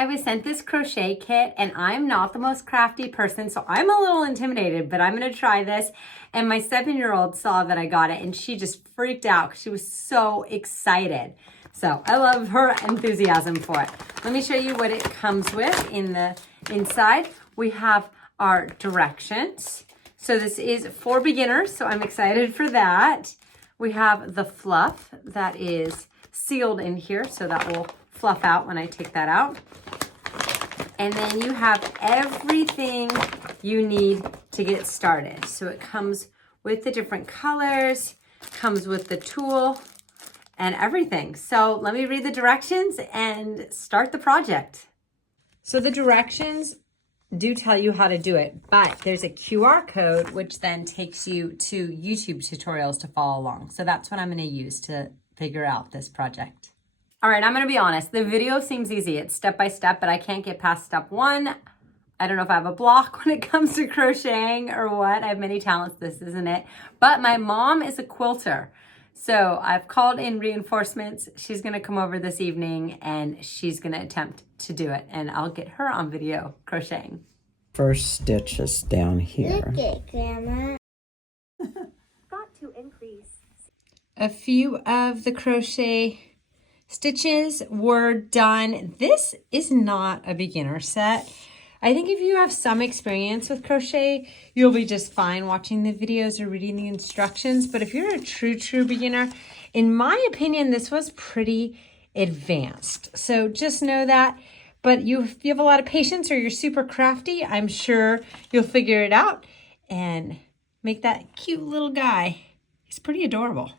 I was sent this crochet kit and I'm not the most crafty person, so I'm a little intimidated, but I'm gonna try this. And my 7-year-old saw that I got it and she just freaked out because she was so excited. So I love her enthusiasm for it. Let me show you what it comes with in the inside. We have our directions. So this is for beginners, so I'm excited for that. We have the fluff that is sealed in here, so that will fluff out when I take that out. And then you have everything you need to get started. So it comes with the different colors, comes with the tool and everything. So let me read the directions and start the project. So the directions do tell you how to do it, but there's a QR code which then takes you to YouTube tutorials to follow along. So that's what I'm going to use to figure out this project. All right, I'm gonna be honest. The video seems easy. It's step by step, but I can't get past step 1. I don't know if I have a block when it comes to crocheting or what. I have many talents, this isn't it. But my mom is a quilter. So I've called in reinforcements. She's gonna come over this evening and she's gonna attempt to do it. And I'll get her on video crocheting. First stitch is down here. Look it, Grandma. Got to increase. A few of the crochet stitches were done. This is not a beginner set. I think if you have some experience with crochet, you'll be just fine watching the videos or reading the instructions. But if you're a true beginner, in my opinion, this was pretty advanced. So just know that. But if you have a lot of patience or you're super crafty, I'm sure you'll figure it out and make that cute little guy. He's pretty adorable.